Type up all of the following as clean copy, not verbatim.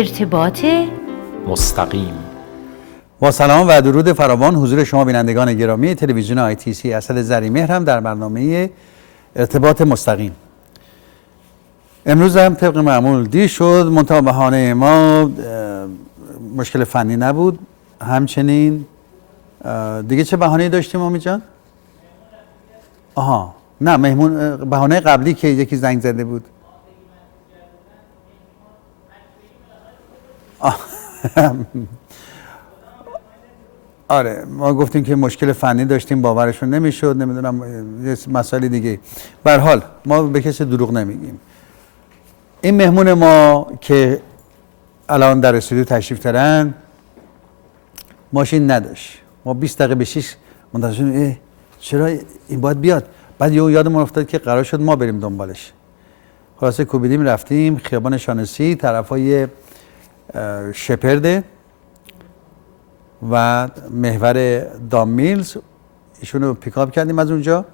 ارتباط مستقیم. با سلام و درود فراوان حضور شما بینندگان گرامی تلویزیون ITC اسد زریمهر هم در برنامه ارتباط مستقیم. امروز هم طبق معمول دیر شد، منتها بهانه ما مشکل فنی نبود. همچنین دیگه چه بهانه‌ای داشتیم آمی جان؟ آها نه، مهمون بهانه قبلی که یکی زنگ زده بود. آره ما گفتیم که مشکل فنی داشتیم، باورشون نمیشد، نمیدونم یه مسائل دیگه. به هر حال ما به کسی دروغ نمیگیم. این مهمون ما که الان در استودیو تشریف دارن ماشین نداشت. ما 20 دقیقه به 6 منتظر شدیم چرا این باید بیاد. بعد یادمون افتاد که قرار شد ما بریم دنبالش. خلاصه کوبیدیم رفتیم خیابان شانسی طرفای شپرده و محور دام میلز. ایشونو پیکاپ کردیم از اونجا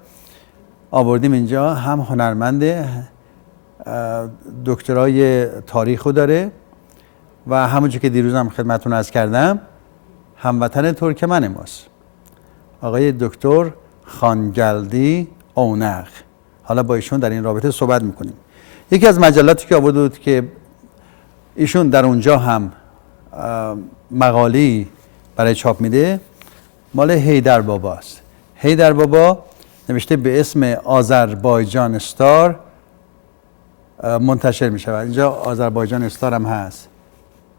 آوردیم اینجا. هم هنرمنده، دکترای تاریخو داره و همونجور که دیروز هم خدمتتون عرض کردم هموطن ترکمن ماست، آقای دکتر خانگلدی اونق. حالا با ایشون در این رابطه صحبت میکنیم. یکی از مجلاتی که آورده بود که ایشون در اونجا هم مقالی برای چاپ میده مال حیدر بابا است. حیدر بابا نوشته به اسم آذربایجان استار منتشر میشه. اینجا آذربایجان استار هم هست،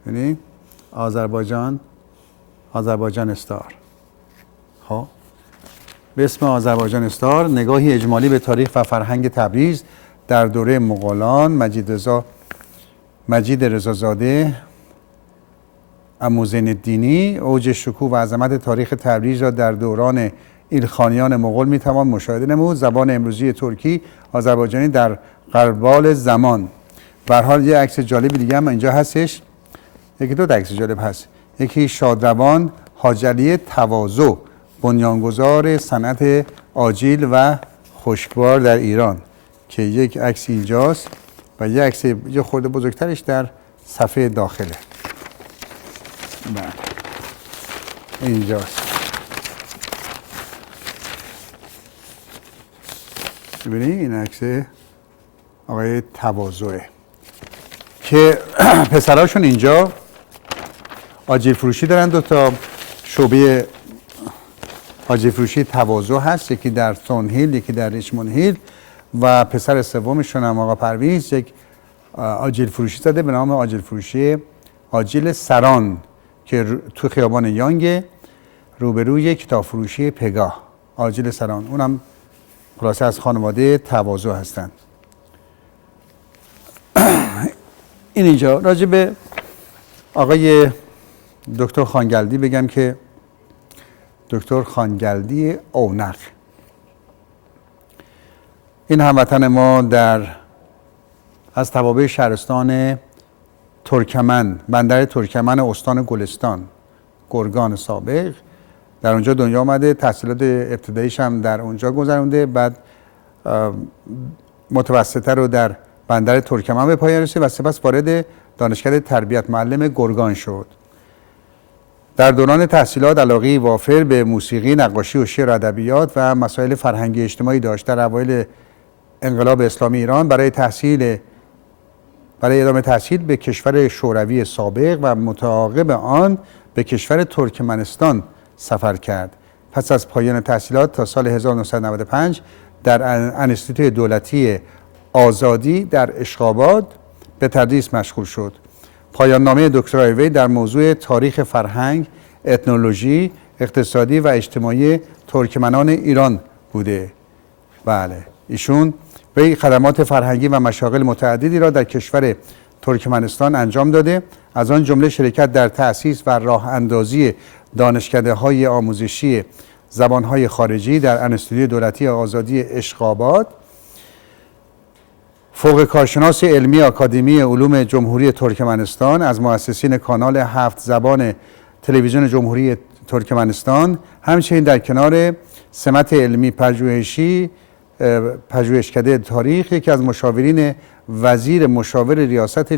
یعنی آذربایجان استار. خب به اسم آذربایجان استار نگاهی اجمالی به تاریخ و فرهنگ تبریز در دوره مغولان. مجید رضازاده عموزین الدینی. اوج شکوه و عظمت تاریخ تبریز را در دوران ایلخانیان مغول میتوان مشاهده نمود. زبان امروزی ترکی آذربایجانی در غربال زمان. به هر حال یه عکس جالبی دیگه هم اینجا هستش. یکی دو عکس جالب هست. یکی شادروان حاج علی تواضع، بنیانگذار صنعت آجیل و خشکبار در ایران، که یک عکس اینجاست و یک عکس یه خورده بزرگترش در صفحه داخله. اینجاست. ببینید این عکس آقای تواضعه که پسراشون اینجا آجیل فروشی دارن. دو تا شعبه آجیل فروشی تواضع هست، یکی در تون هیل یکی در ریچموند هیل و پسر سومشون هم آقا پرویز یک آجیل فروشی زده به نام آجیل فروشی آجیل سران که تو خیابان یانگ روبروی کتاب فروشی پگاه. آجیل سران اونم خلاصه از خانواده تواضع هستن. این اینجا راجع به آقای دکتر خانگلدی بگم که دکتر خانگلدی اونق این هموطن ما از توابع شهرستان ترکمن، بندر ترکمن استان گلستان، گرگان سابق، در اونجا دنیا آمده. تحصیلات ابتداییش هم در اونجا گذرونده. بعد متوسطه رو در بندر ترکمن به پایان رسید و سپس وارد دانشکده تربیت معلم گرگان شد. در دوران تحصیلات علاقه‌ای وافر به موسیقی، نقاشی و شعر و ادبیات و مسائل فرهنگی اجتماعی داشت. در اوایل انقلاب اسلامی ایران برای ادامه تحصیل به کشور شوروی سابق و متعاقب آن به کشور ترکمنستان سفر کرد. پس از پایان تحصیلات تا سال 1995 در انستیتوی دولتی آزادی در اشخاباد به تدریس مشغول شد. پایان نامه دکترای وی در موضوع تاریخ فرهنگ، اتنولوژی، اقتصادی و اجتماعی ترکمنان ایران بوده. بله، ایشون وی خدمات فرهنگی و مشاغل متعددی را در کشور ترکمنستان انجام داده، از آن جمله شرکت در تأسیس و راه اندازی دانشکده‌های آموزشی زبان‌های خارجی در انستیتوی دولتی آزادی اشخاباد، فوق کارشناس علمی آکادمی علوم جمهوری ترکمنستان، از مؤسسین کانال 7 زبان تلویزیون جمهوری ترکمنستان، همچنین در کنار سمت علمی پژوهشکده تاریخ، یکی از مشاورین وزیر مشاور ریاست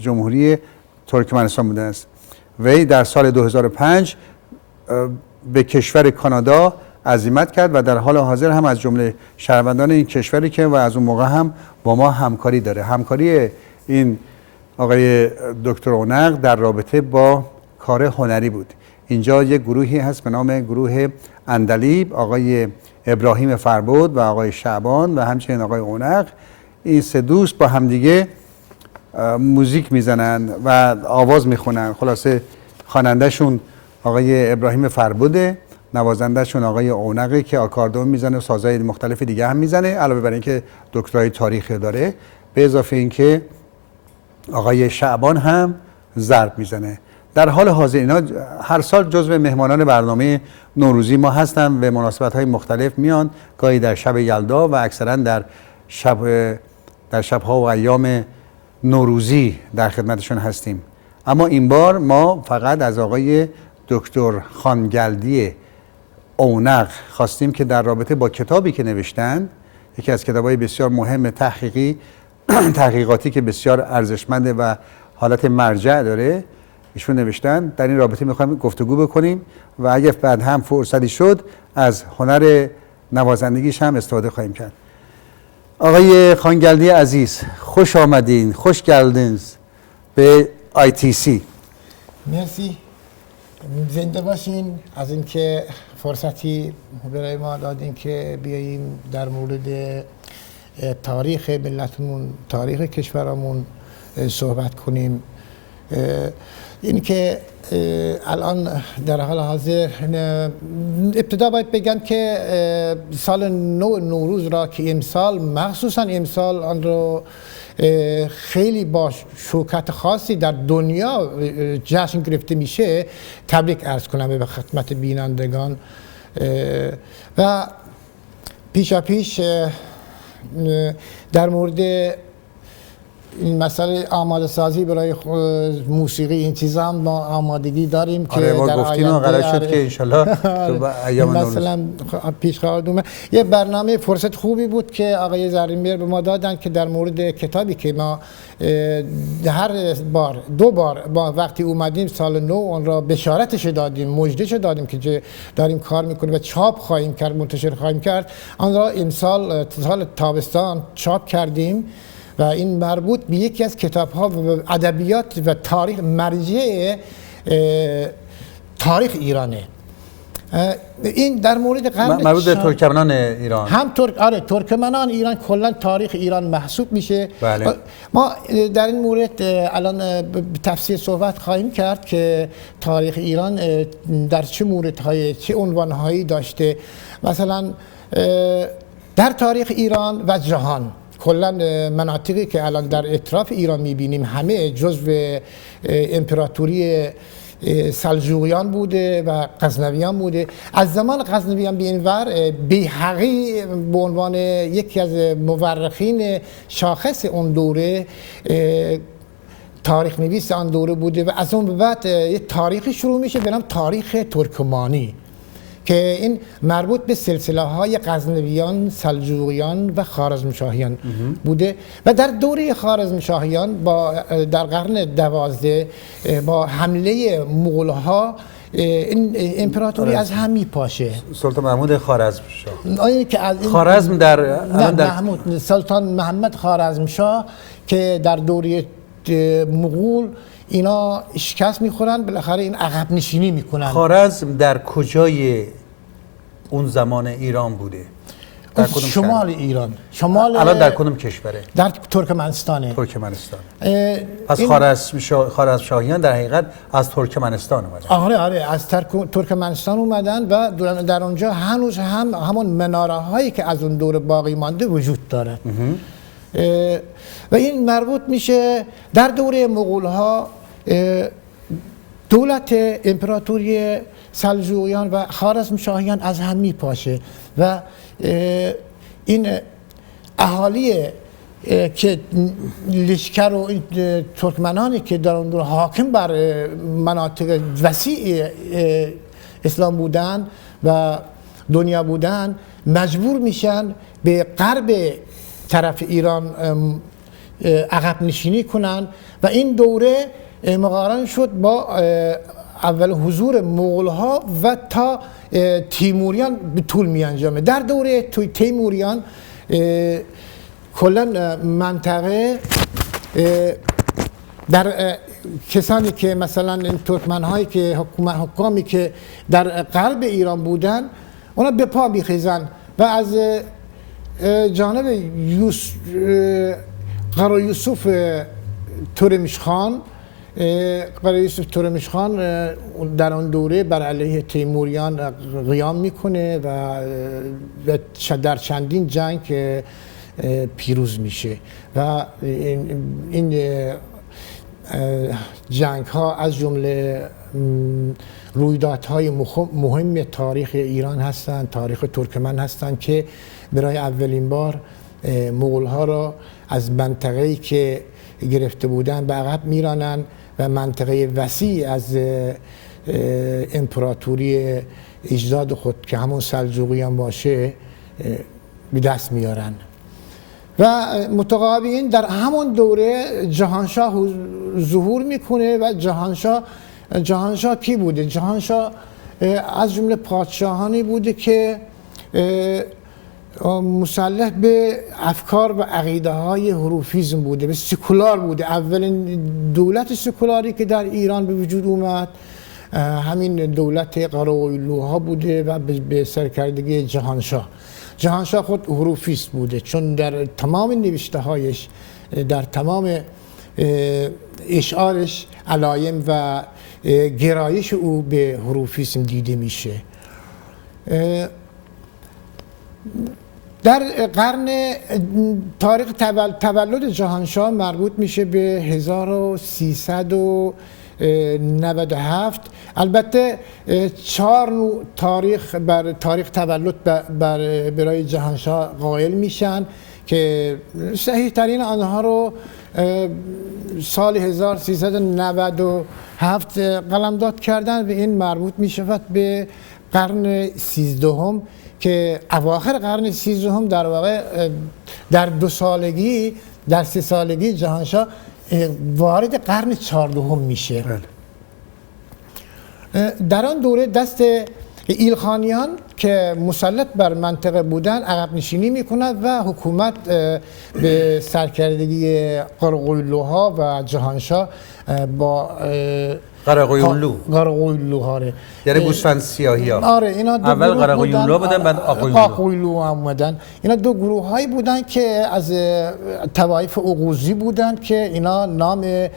جمهوری ترکمنستان بوده است. وی در سال 2005 به کشور کانادا عزیمت کرد و در حال حاضر هم از جمله شهروندان این کشوری که و از اون موقع هم با ما همکاری داره. همکاری این آقای دکتر اونق در رابطه با کار هنری بود. اینجا یک گروهی هست به نام گروه اندلیب، آقای ابراهیم فربود و آقای شعبان و همچنین آقای اونق. این سه دوست با همدیگه موزیک میزنن و آواز میخونن. خلاصه خواننده‌شون آقای ابراهیم فربوده، نوازنده‌شون آقای اونقی که آکاردون میزنه و سازهای مختلف دیگه هم میزنه، علاوه بر اینکه دکترای تاریخی داره، به اضافه اینکه آقای شعبان هم ضرب میزنه. در حال حاضر اینا هر سال جزو مهمانان برنامه نوروزی ما هستن، به مناسبت‌های مختلف میان، گاهی در شب یلدا و اکثرا در شب‌ها و ایام نوروزی در خدمتشون هستیم. اما این بار ما فقط از آقای دکتر خانگلدی اونق خواستیم که در رابطه با کتابی که نوشتن، یکی از کتاب‌های بسیار مهم تحقیقاتی که بسیار ارزشمنده و حالت مرجع داره، ایشون نوشتن، در این رابطه میخوایم گفتگو بکنیم و اگه بعد هم فرصتی شد از هنر نوازندگیش هم استفاده خواهیم کرد. آقای خانگلدی عزیز، خوش آمدین، خوش گلدین به ITC. مرسی، زنده باشین. از اینکه فرصتی برای ما دادین که بیاییم در مورد تاریخ ملتمون، تاریخ کشورمون صحبت کنیم. این که الان در حال حاضر ابتدا باید بگم که سال نوروز را که امسال، مخصوصا امسال، آن رو خیلی با شوکت خاصی در دنیا جشن گرفته میشه، تبریک عرض کنم به خدمت بینندگان. و پیش در مورد این مسئله آماده سازی برای موسیقی این چیزا هم ما آمادگی داریم که در آینده قرار شد که انشالله تو ایام نوروز مثلا پیش خواهد اومد. یه برنامه فرصت خوبی بود که آقای زرینبیر به ما دادن که در مورد کتابی که ما هر بار دو بار با وقتی اومدیم سال نو اون را بشارتش دادیم، مژدهش دادیم که داریم کار میکنیم و چاپ خواهیم کرد، منتشر خواهیم کرد. آن را امسال سال تابستان چاپ کردیم و این مربوط به یکی از کتاب‌ها و ادبیات و تاریخ، مرجع تاریخ ایرانه. این در مورد قرن مربوط به ترکمنان ایران، هم ترکمنان ایران، کلا تاریخ ایران محسوب میشه. بله. ما در این مورد الان به تفصیل صحبت خواهیم کرد که تاریخ ایران در چه موردهای، چه عنوانهایی داشته. مثلا در تاریخ ایران و جهان کلا مناطقی که الان در اطراف ایران میبینیم همه جزو امپراتوری سلجوقیان بوده و غزنویان بوده. از زمان غزنویان به اینور بیهقی به عنوان یکی از مورخین شاخص اون دوره تاریخ نویس آن دوره بوده و از اون به بعد یه تاریخی شروع میشه به نام تاریخ ترکمانی که این مربوط به سلسله های غزنویان، سلجوقیان و خوارزمشاهیان بوده و در دوره خوارزمشاهیان در قرن 12 با حمله مغول ها این امپراتوری از هم میپاشه. سلطان محمود خوارزمشاه، خوارزم محمود سلطان محمد خوارزمشاه که در دوره مغول اینا شکست میخورن، بالاخره این عقب نشینی میکنن. خوارزم در کجای اون زمان ایران بوده؟ در شمال ایران. الان در کدوم کشوره؟ در ترکمنستانه. ترکمنستان. پس خوارزمشاهیان در حقیقت از ترکمنستان اومدن. آره از ترکمنستان اومدن و در اونجا هنوز هم همون مناره هایی که از اون دوره باقی مانده وجود دارد. و این مربوط میشه در دوره مغول ها دولت امپراتوری سلجوقیان و خوارزمشاهیان از هم میپاشه و این اهالی که لشکر و ترکمنانی که در اون دوره حاکم بر مناطق وسیع اسلام بودن و دنیا بودن مجبور میشن به غرب طرف ایران عقب نشینی کنن و این دوره مقارن شد با اول حضور مغول ها و تا تیموریان به طول می انجامه. در دوره تیموریان کلا منطقه در کسانی که مثلا این ترکمن هایی که حکامی که در غرب ایران بودن اونا به پا میخیزن و از جانب قرا یوسف تورمشخان در آن دوره بر علیه تیموریان قیام میکنه و در چندین جنگ پیروز میشه و این جنگ ها از جمله رویدادهای مهم تاریخ ایران هستند، تاریخ ترکمن هستند که برای اولین بار مغول ها را از منطقه‌ای که گرفته بودن به عقب میرانن و منطقه وسیع از امپراتوری اجداد خود که همون سلجوقیان باشه به دست میارن. و متقابلین در همون دوره جهانشاه ظهور میکنه و جهانشاه کی بوده؟ جهانشاه از جمله پادشاهانی بوده که مسلح به افکار و عقیده های حروفیزم بوده، به سکولار بوده. اولین دولت سکولاری که در ایران به وجود اومد همین دولت قراقویلوها بوده و به سرکردگی جهانشاه خود حروفیست بوده، چون در تمام نوشته هایش، در تمام اشعارش علایم و گرایش او به حروفیسم دیده میشه. در قرن تاریخ تولد جهانشاه مربوط میشه به 1397. البته 4 تاریخ بر تاریخ تولد برای جهانشاه قائل میشن که صحیح ترین آنها رو سال 1397 قلمداد کردن و این مربوط میشود به قرن 13 که اواخر قرن 13 در واقع در 3 سالگی جهانشاه وارد قرن 14 میشه. در آن دوره دست ایلخانیان که مسلط بر منطقه بودن عقب نشینی میکند و حکومت به سرکردگی قراقویلوها و جهانشاه با قراقویلوها یعنی گوسفند سیاهی ها. آره، اینا دو اول قراقویلوها بودن بعد آقویلوها اومدن. اینا دو گروه هایی بودن که از طوایف اوغوزی بودند که اینا نام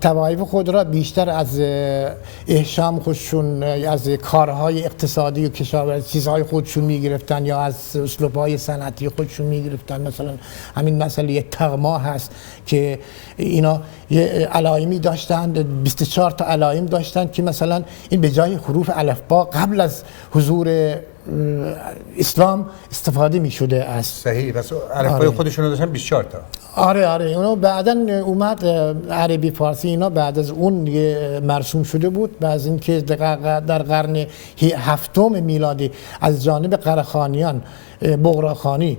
طوایف خود را بیشتر از احشام خودشون، از کارهای اقتصادی و کشاورزی چیزهای خودشون میگرفتن یا از اسلوبهای صنعتی خودشون میگرفتن. مثلا همین مسئله تغما هست که اینا یه علایمی داشتند، 24 تا علایم داشتند که مثلا این به جای حروف الفبا قبل از حضور اسلام استفاده می شده است. صحیح، پس الفبای خودشون رو داشتن 24 تا. آره اونو بعداً اومد عربی فارسی، اینا بعد از اون مرسوم شده بود. بعد اینکه در قرن 7 میلادی از جانب قرخانیان بغراخانی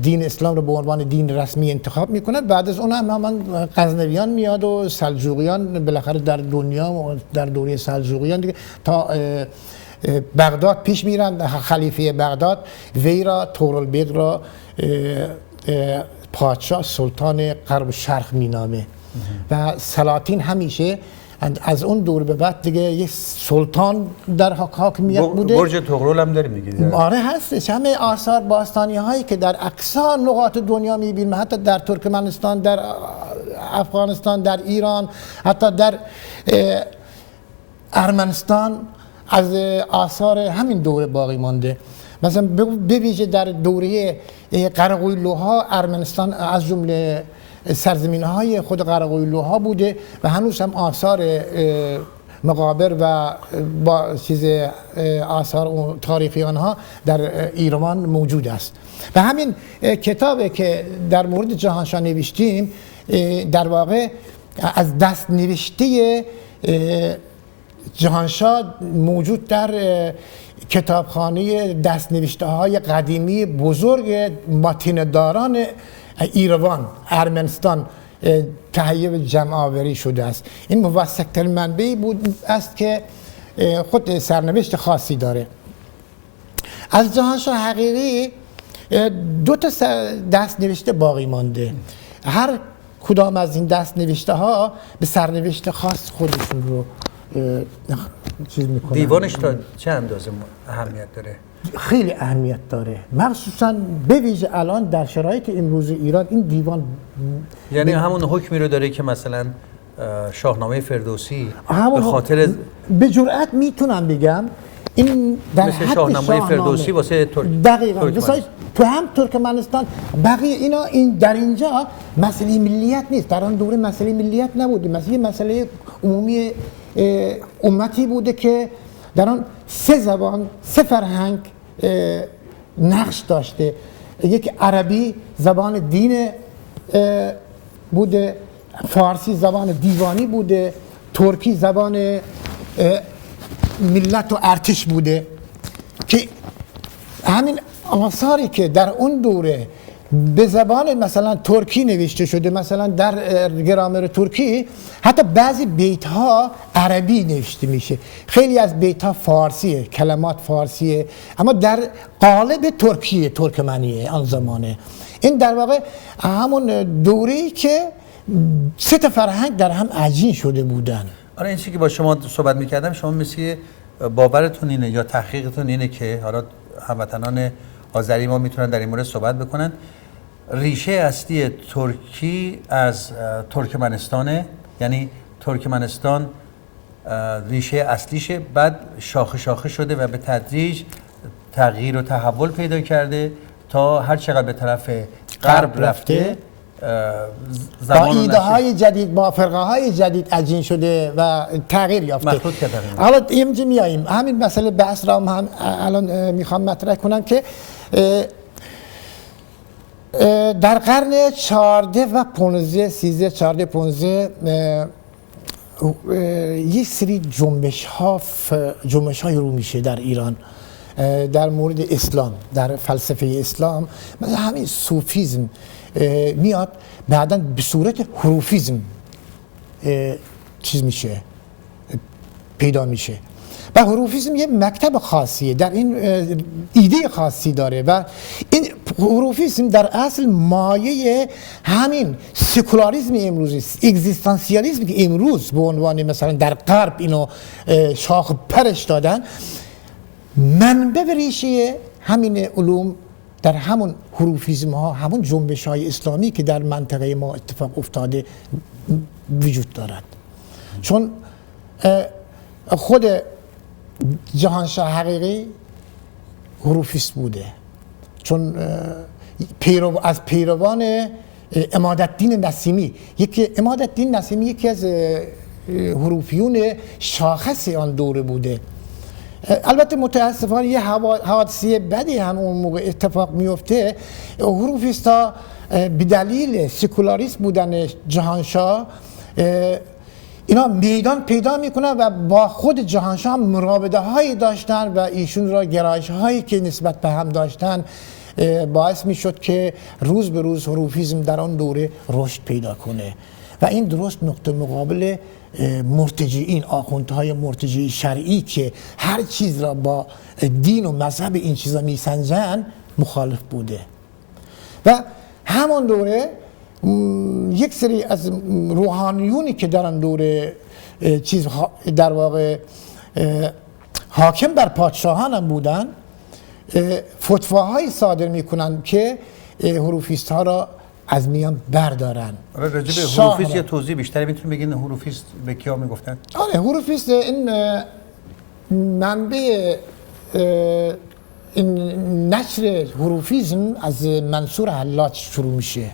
دین اسلام رو به عنوان دین رسمی انتخاب میکنه. بعد از اون هم غزنویان میاد و سلجوقیان بالاخره در دنیا و در دوره سلجوقیان دیگه تا بغداد پیش میرن. خلیفه بغداد وی را طغرالبیگ را پادشاه سلطان غرب و شرق مینامه و سلاطین همیشه از اون دور به بعد دیگه یک سلطان در حاکمیت بوده. برج طغرل هم داری میگید؟ آره هستش. همه آثار باستانی هایی که در اقصا نقاط دنیا میبینیم، حتی در ترکمنستان، در افغانستان، در ایران، حتی در ارمنستان از آثار همین دوره باقی مانده. مثلا به ویژه در دوره قراقویلوها ارمنستان از جمله سرزمین‌های خود قراقویلوها بوده و هنوز هم آثار مقابر و با آثار تاریخی آنها در ایران موجود است. و همین کتابی که در مورد جهانشاه نوشتیم در واقع از دست نوشته جهانشاه موجود در کتابخانه دستنوشته های قدیمی بزرگ ماتینداران ایروان، ارمنستان تهیه و جمع آوری شده است. این موثق‌ترین منبعی بود است که خود سرنوشت خاصی داره. از جهانشاه حقیقی 2 تا دست نوشته باقی مانده. هر کدام از این دست نوشته ها به سرنوشت خاص خودشون رو چیز میکنن. دیوانش تا چه اندازه اهمیت داره؟ خیلی اهمیت داره، مخصوصا به ویژه الان در شرایط امروز ایران این دیوان، یعنی همون حکمی رو داره که مثلا شاهنامه فردوسی به خاطر به جرئت میتونم بگم این در مثل حد شاهنامه فردوسی واسه دقیقاً تو هم ترکمنستان بقیه اینا این در اینجا مسئله ملیت نیست، در آن دوره مسئله ملیت نبوده، مسئله عمومی امتی بوده که در آن 3 زبان 3 فرهنگ نقش داشته. یک عربی زبان دین بوده، فارسی زبان دیوانی بوده، ترکی زبان ملت و ارتش بوده که همین آثاری که در اون دوره به زبان مثلا ترکی نوشته شده، مثلا در گرامر ترکی حتی بعضی بیت ها عربی نوشته میشه، خیلی از بیت ها فارسیه، کلمات فارسیه، اما در قالب ترکمنیه آن زمانه. این در واقع همون دوره‌ای که 3 تا فرهنگ در هم عجین شده بودن. آره، این چیزی که با شما صحبت میکردم، شما مثل باورتون اینه یا تحقیقتون اینه که حالا هموطنان آذری ما میتونن در این مورد صحبت بکنن، ریشه اصلی ترکی از ترکمنستانه، یعنی ترکمنستان ریشه اصلیشه، بعد شاخه شاخه شده و به تدریج تغییر و تحول پیدا کرده تا هر چقدر به طرف غرب رفته با ایده های جدید، با فرقه های جدید عجین شده و تغییر یافته. مخلوط کرده. حالا اینجا میاییم همین مسئله بحث را هم الان میخوام مطرح کنم که در قرن 14 و 15 13 14 15 یک سری جنبش های رو میشه در ایران در مورد اسلام، در فلسفه اسلام، مثلا همین صوفیزم میاد بعداً به صورت حروفیزم چیز میشه، پیدا میشه. و حروفیزم یه مکتب خاصیه، در این ایده خاصی داره و این حروفیزم در اصل مایه همین سکولاریزم امروزی است، اگزیستانسیالیسم که امروز به عنوان مثلا در غرب اینو شاخ پرش دادن، منبع و ریشه همین علوم در همون حروفیزم ها، همون جنبش های اسلامی که در منطقه ما اتفاق افتاده وجود دارد. چون خود جهانشاه حقیقی حروفیست بوده، چون از پیروان عمادالدین نسیمی، عمادالدین نسیمی یکی از حروفیون شاخص آن دوره بوده. البته متاسفانه یه حادثه بدی هم اون موقع اتفاق میفته، حروفیستا به دلیل سکولاریسم بودن جهانشاه اینا میدان پیدا میکنن و با خود جهانشاه مراوده هایی داشتن و ایشون را گرایش هایی که نسبت به هم داشتن باعث میشد که روز به روز حروفیزم در آن دوره رشد پیدا کنه و این درست نقطه مقابل مرتجعین، آخوندهای مرتجعی شرعی که هر چیز را با دین و مذهب این چیزا میسنجن مخالف بوده. و همان دوره یک سری از روحانیونی که در آن دوره در واقع حاکم بر پادشاهان هم بودن، فتواهایی صادر میکنن که حروفیست ها را از میان بردارن. راجع به حروفیست یه توضیح بیشتری میتونید بگین؟ حروفیست به کیا میگفتن؟ آره، حروفیست این منبع این نشر حروفیزم از منصور حلاج شروع میشه.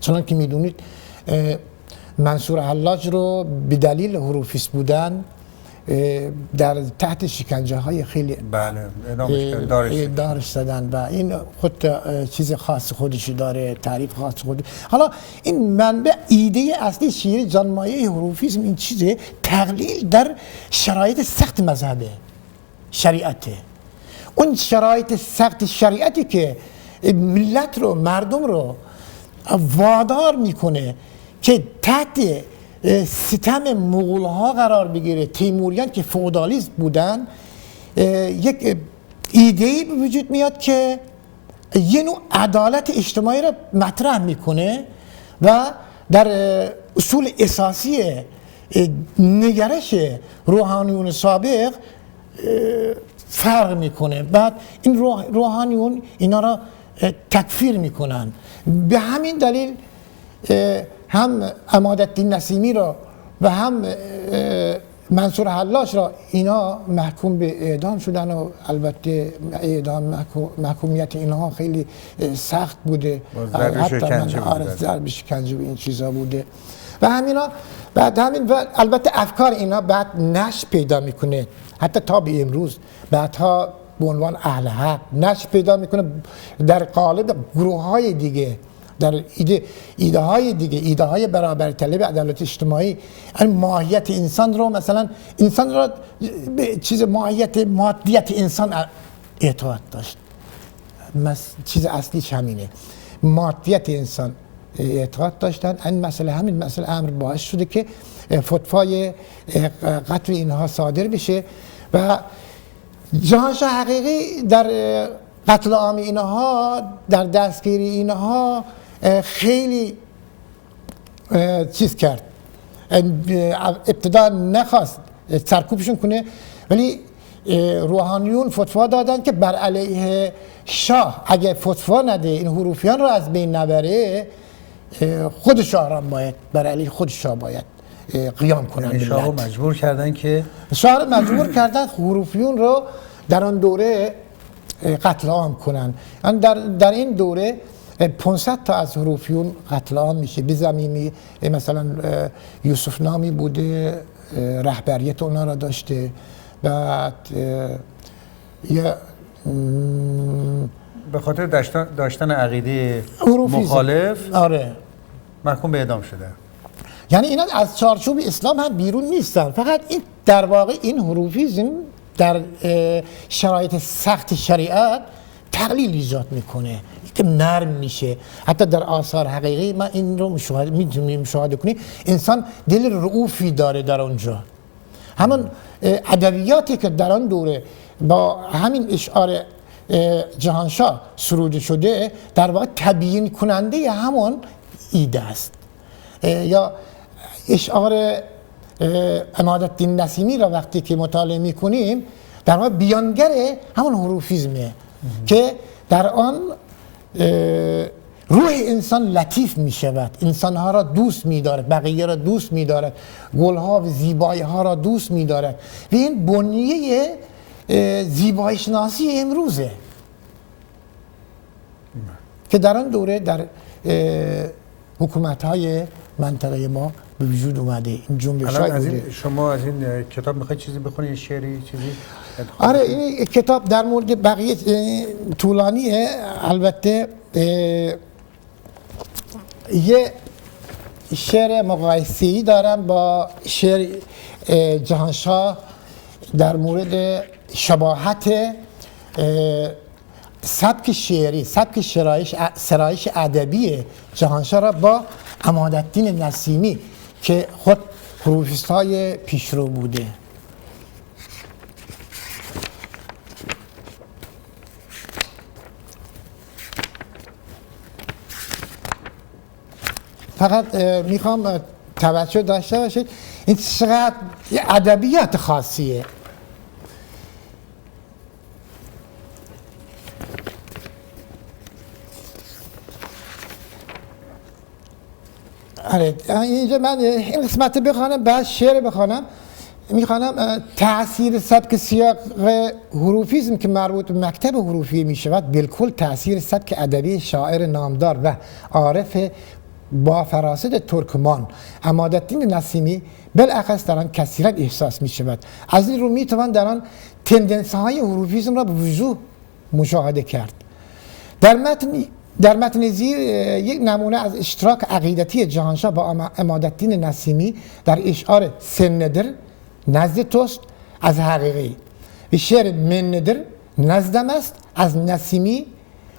چون که میدونید منصور حلاج رو به دلیل حروفیست بودن در تحت شکنجه های خیلی دارش زدن و این خود چیز خاص خودشی داره، تعریف خاص خودش. حالا این منبع ایده اصلی شیعه جانمایه حروفیزم این چیزه، تقلیل در شرایط سخت مذهبه، شریعته. اون شرایط سخت شریعتی که ملت رو، مردم رو وادار میکنه که تحت ستم مغول ها قرار بگیره. تیموریان که فئودالیست بودن، یک ایده‌ای به وجود میاد که یه نوع عدالت اجتماعی را مطرح میکنه و در اصول اساسی نگرش روحانیون سابق فرق میکنه. بعد این روحانیون اینا را تکفیر میکنن. به همین دلیل هم عمادالدین نسیمی را و هم منصور حلاج را اینا محکوم به اعدام شدن و البته اعدام محکومیت اینها خیلی سخت بوده، ضرب شکنجه و این چیزا بوده و همینا. بعد همین و البته افکار اینا بعد نشر پیدا میکنه، حتی تا به امروز بعدها به عنوان اهل حق نشر پیدا میکنه در قالب گروه های دیگه، در ایده های دیگه، ایده های برابر طلب عدالت اجتماعی. این ماهیت انسان رو مثلا انسان رو به چیز مادیت انسان اعتقاد داشت، چیز اصلیش همینه، مادیت انسان اعتقاد داشتن. این مسئله همین مسئله امر باعث شده که فتوای قتل اینها صادر بشه و جهانشاه حقیقی در قتل عام اینها، در دستگیری اینها خیلی چیز کرد. ابتدا نخواست سرکوبشون کنه، ولی روحانیون فتوا دادن که بر علیه شاه اگه فتوا نده این حروفیان رو از بین نبره، خود شاه را باید بر علیه خود شاه باید قیام کنن. شاه رو مجبور کردن که شاه رو مجبور کردن حروفیون رو در آن دوره قتل عام کنن. در این دوره 500 تا از حروفیون قتل عام میشه. بزمینی مثلا یوسف نامی بوده، رهبریت اونا را داشته. بعد یه به خاطر داشتن عقیده مخالف آره محکوم به اعدام شده. یعنی اینا از چارچوب اسلام هم بیرون نیستن، فقط این در واقع این حروفیزم در شرایط سخت شریعت تقلیل ایجاد میکنه، نرم میشه. حتی در آثار حقیقی ما این رو میتونیم مشاهده کنیم، انسان دل رؤوفی داره در اونجا. همون ادبیاتی که در آن دوره با همین اشعار جهانشاه سروده شده در واقع تبیین کننده همون ایده است. یا اشعار عمادالدین نسیمی را وقتی که مطالعه میکنیم در واقع بیانگر همون حروفیزمه که در آن روح انسان لطیف می شود، انسانها را دوست می دارد، بقیه را دوست می دارد، گلها و زیبایی ها را دوست می دارد و این بنیه زیبایی شناسی امروزه که در آن دوره در حکومت های منطقه ما به وجود اومده. این جنبش های بوده. شما از این کتاب میخواید چیزی بخونید، شعری چیزی؟ آره این کتاب در مورد بقیه طولانیه. البته یه شعر مقایسه‌ای دارم با شعر جهانشاه در مورد شباهت سبک شعری، سبک سرایش ادبی جهانشاه را با عمادالدین نسیمی که خود حروفیست‌های پیشرو بوده. فقط میخوام توجه داشته باشید این چقدر ادبیات خاصیه. آره اینجا من این قسمت بخوانم بعد شعر بخوانم. میخوانم تأثیر سبک سیاق حروفیزم که مربوط به مکتب حروفی میشود بالکل تأثیر سبک ادبی شاعر نامدار و عارف با فراسد ترکمان عمادالدین نسیمی بالاخص در آن کثیرا احساس می شود. از این رو می توان در آن تندنس های حروفیزم را به وضوح مشاهده کرد. در متن زیر یک نمونه از اشتراک عقیدتی جهانشاه با عمادالدین نسیمی در اشعار سندر نزد توست از حقیقی و شعر من ندر نزدم است از نسیمی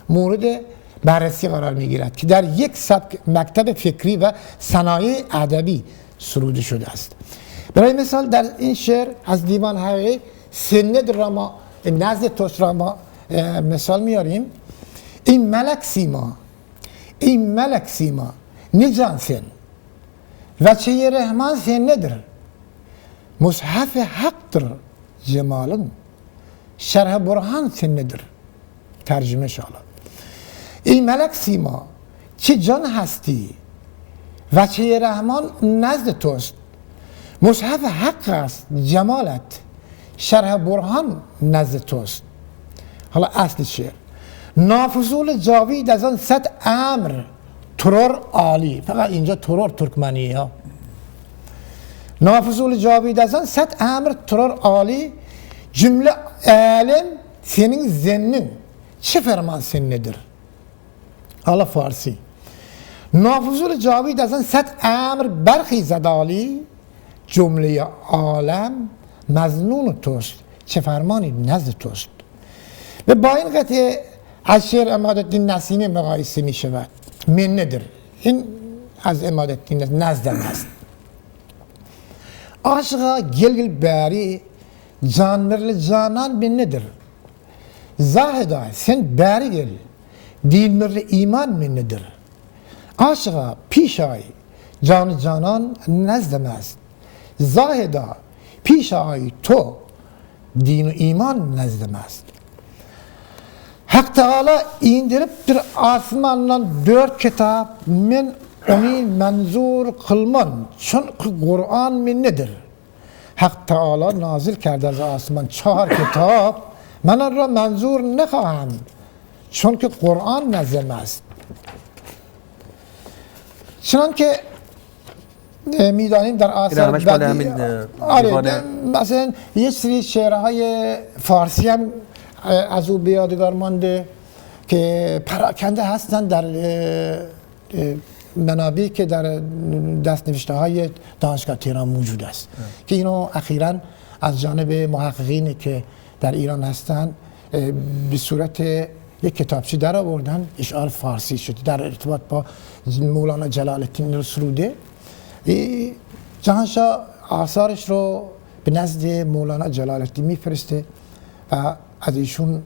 مورد بررسی قرار میگیرد که در یک سبک مکتب فکری و صنایع ادبی سروده شده است. برای مثال در این شعر از دیوان حقیقی سند را ما نزد توست را ما مثال میاریم. این ملک سیما نجان سن و چه رحمان سن ندر مصحف حق در جمالن شرح برهان سن ندر. ترجمه شالا این ملک سیما چه جان هستی و چه رحمان نزد توست، مصحف حق است جمالت، شرح برهان نزد توست. حالا اصل شعر: نافضول جاوید از آن صد امر ترور عالی. فقط اینجا ترور ترکمنی ها. نافضول جاوید از آن صد امر ترور عالی cümle alem senin zennin çi ferman sennedir. Hala Farsi. Nafuzul Cavid azan set emr berxi zedali cümle alem مزنون توست، چه فرمانی نزد توست. و با این قطعه از شعر عمادالدین نسیمی مقایسه می شود. من ندر. این از عمادالدین نزدن است. Aşığa gel bari canlarla canan bin nedir? Zahida sen bari gel dinlerle iman min nedir? Aşığa pişay canı canan nezdemez. Zahida pişay to din iman nezdemez. Hak Teala indiriptir asmandan 4 kitap men onu menzur kılman çünkü Kur'an min nedir? Hak Teala nazil کرده از آسمان 4 کتاب من آن را منظور نخواهم چون که قرآن نزدم است. چنانکه میدانیم در آثار مثلا یه سری شعرهای فارسی هم از او به یادگار مانده که پراکنده هستند در منابعی که در دستنوشته های دانشگاه تهران موجود است که اینو اخیراً از جانب محققینی که در ایران هستند به صورت یک کتابچه در آوردن، اشعار فارسی شد در ارتباط با مولانا جلال الدین سروده. جهانشاه آثارش رو به نزد مولانا جلال الدین میفرسته و از ایشون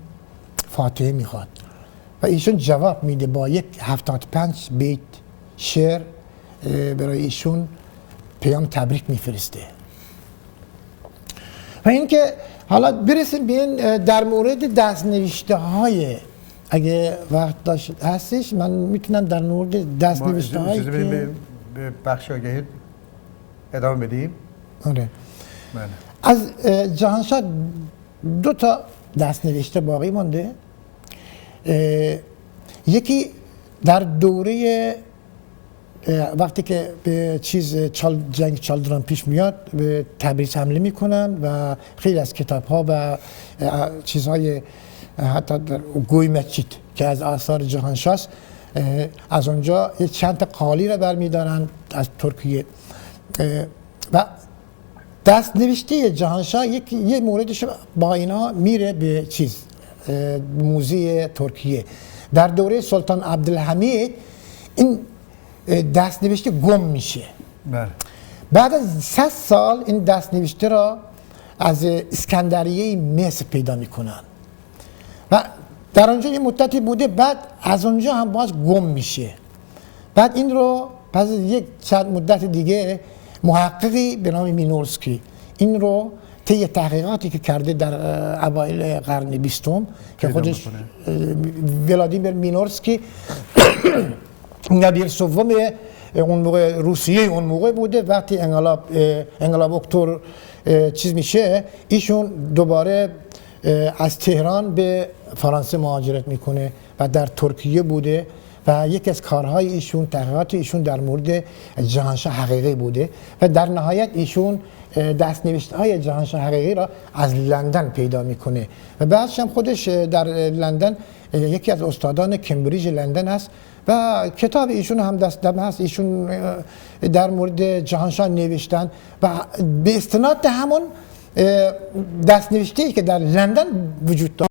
فاتحه میخواد و ایشون جواب میده با یک 75 بیت شعر برای ایشون پیام تبریک میفرسته. و اینکه حالا برسیم به این در مورد دستنوشته های اگه وقت داشت هستش من میتونم در مورد دستنوشته هایی که به بخش آگهی ادامه بدیم. آره. از جهانشاه 2 تا دستنوشته باقی مانده. یکی در دوره وقتی که به جنگ چالدران پیش میاد به تبریز حمله میکنن و خیلی از کتاب ها و چیزهای حتی در گوی مسجد که از آثار جهانشاه از اونجا چند تا قالی را برمیدارن از ترکیه و دست نوشته جهانشاه یه موردش با اینا میره به موزه ترکیه. در دوره سلطان عبدالحمید این دست نوشته گم میشه. بعد از 100 سال این دست نوشته را از اسکندریه مصر پیدا میکنن و در اونجا یه مدتی بوده، بعد از اونجا هم باز گم میشه. بعد این رو پس از یک چند مدت دیگه محققی به نام مینورسکی این رو طی تحقیقاتی که کرده در اوایل قرن 20 که خودش ولادیمیر مینورسکی نبیر سوم اون موقع روسیه اون موقع بوده. وقتی انقلاب اکتبر چیز میشه ایشون دوباره از تهران به فرانسه مهاجرت میکنه و در ترکیه بوده و یکی از کارهای ایشون تحقیقات ایشون در مورد جهانشاه حقیقی بوده و در نهایت ایشون دستنوشته های جهانشاه حقیقی را از لندن پیدا میکنه و بعدش هم خودش در لندن یکی از استادان کمبریج لندن است و کتاب ایشون هم دستم هست. ایشون در مورد جهانشاه نوشتن و به استناد همون دستنوشته‌ای که در لندن وجود داشت